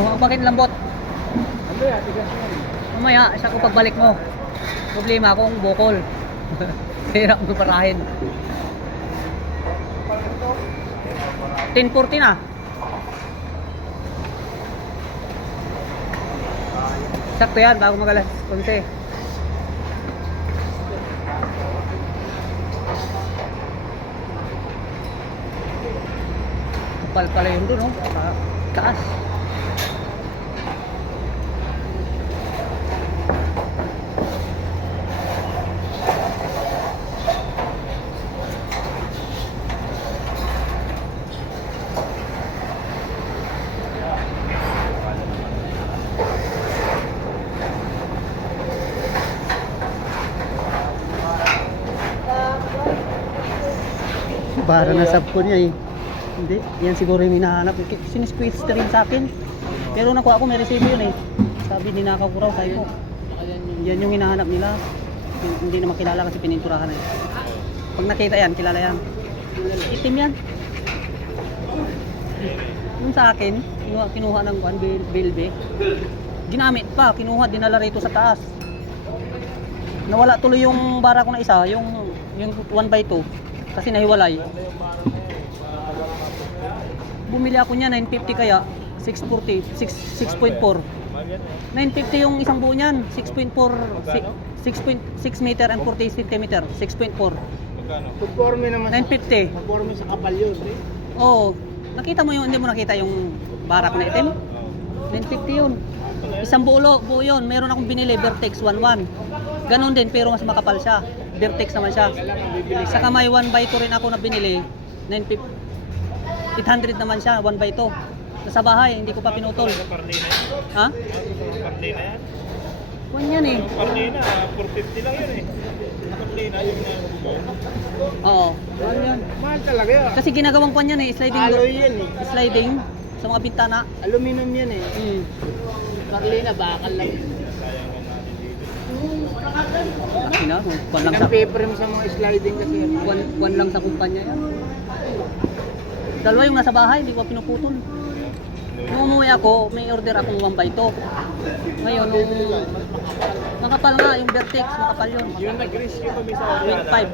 bakit lambot? Ano yan? Tigas yan. Mamaya, isa ko pagbalik mo. Problema kung bukol. Hirap mo parahin. 10:40 na. Sakto yan, bago mag-alas 11. Kapal pala yun dun, oh. Taas. Para na sabko niya eh. Hindi, yan siguro yung hinahanap. Sinisqueeze rin sa akin. Pero nakuha ko, may resibo yun eh. Sabi, ninakaw ko raw, sabi ko. Yan yung hinahanap nila. Hindi na makilala kasi pininturahan eh. Pag nakita yan, kilala yan. Itim yan. Yung sa akin, kinuha ng bilbe. Ginamit pa, kinuha, dinala rito sa taas. Nawala tuloy yung bara ko na isa, yung 1x2. Kasi nahiwalay. Bumili ako niya 950 kaya 640, 6.4. 950 yung isang buo niyan, 6.4 6.6 meter and 40 centimeter, 6.4. Conforme naman 950. Conforme sa kapal yun, eh. Oo. Nakita mo yung, hindi mo nakita yung barak na itim? 950 yun. Isang buo yun. Meron akong binili, Vertex 11. Ganon din, pero mas makapal siya. Vertex naman siya. Sa kamay 1x2 rin ako na binili, 950. 800 naman siya, 1x2. Sa bahay, hindi ko pa pinutol. Ha? Parley na yan? Kuwan yan eh. Parley na, 450 lang yun eh. Parley na yung Oo. Ano yan? Mahal talaga yun. Kasi ginagawang kuwan yan eh, sliding. Alloy yan eh. Sliding sa mga bintana. Aluminum yan eh. Marlina, bakal lang. sayangan natin dito. Laki na, kuwan lang sa Ang paper mo sa mga sliding kasi. kuwan lang sa kumpanya yan. Dalawa yung nasa bahay, hindi ko pinuputol. Nung umuwi ako, may order akong 1x2. Ngayon, nung makapal nga, yung Vertex, makapal yun. Yung nag-rescue kami sa With 5. may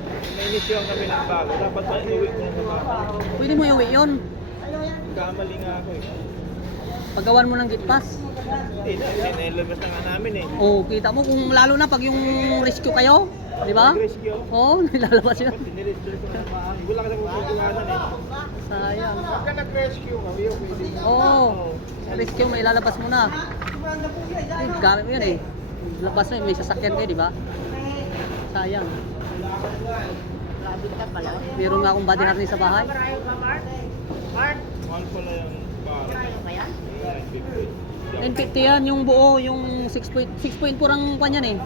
inisyon kami ng bago. Dapat pa iuwi ko sa bago. Pwede mo iuwi yun. Kamali nga ako eh. Paggawan mo ng gate pass. Hindi na, sinilabas na nga namin eh. Oo, kita mo kung lalo na pag yung rescue kayo, di ba? Rescue. Oo, nilalabas yun. Pinirescue ko sa bahay. Wala ka na kukuhanan eh. Sayang. Pagka nag-rescue ka, yun pwede. Oo, sa rescue may ilalabas mo na. Ay, gamit mo yan eh. Labas na, may sasakyan kayo, di ba? Sayang. Meron nga akong body harness sa bahay. Mahal pala yung para. 950 yan, yung buo, yung 6.4 ang kanya eh.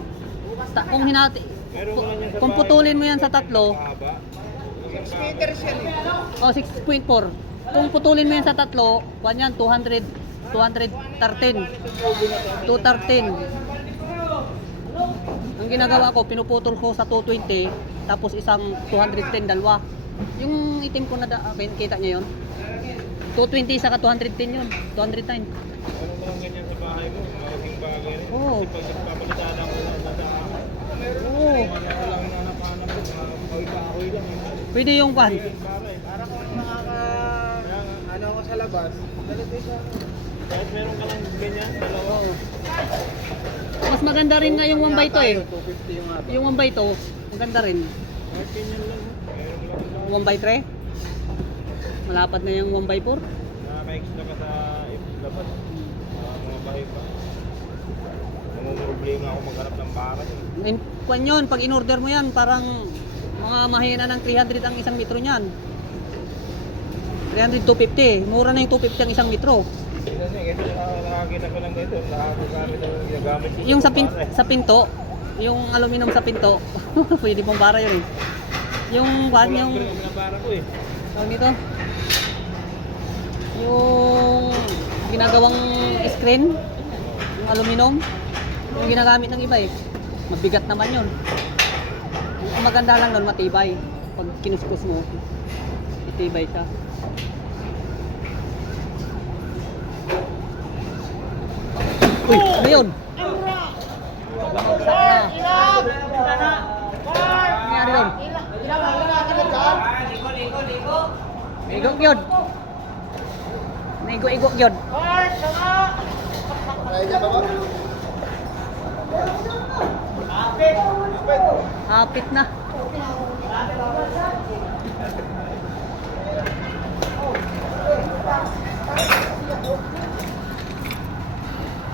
Kung hinati, Meron nga niya sa kung bahay. putulin mo yan sa tatlo, Haba. 6 meters yan eh. o 6.4. Kung putulin mo yan sa tatlo, kwan yan, 213. 213. Ang ginagawa ko, pinuputol ko sa 220, tapos isang 210, dalawa. Yung itim ko na kita niya yun. 220 saka 210 yun. 209. Ano mga ganyan sa bahay mo? Malaking bagay rin. Oo. Kasi pag nagpapalitan ako na Oo. ano lang hinahanap ko, mga kahoy lang. Pwede yung kwan. Para eh. Para kung ano ako sa labas, ganito sa Kahit meron ka lang ganyan, dalawa. Mas maganda rin nga yung 1x2 eh. 250 yung haba. Yung 1x2, maganda rin. Kahit ganyan lang. Meron lang. 1x3. Malapad na yung 1x4. Nakaka-extra ka sa labas. Mga bahay pa. Namumroblema ako maghanap ng para. Kwan yun, pag in-order mo yan, parang mga mahina ng 300 ang isang metro niyan. 300, 250. Mura na yung 250 ang isang metro. Kasi nakakita ko lang dito. Nakagamit ang ginagamit. Yung sa pinto, yung aluminum sa pinto, pwede pong bara yun eh. Yung kwan, yung Pinabara ko eh. tawag dito, yung ginagawang screen, yung aluminum, yung ginagamit ng iba eh. Mabigat naman yun. Ang maganda lang doon, matibay. Pag kinuskus mo, matibay siya. Uy, ano yun? Bumagsak na. Ano nangyari doon? Igok yun. Naigo-igok yun. Hapit na.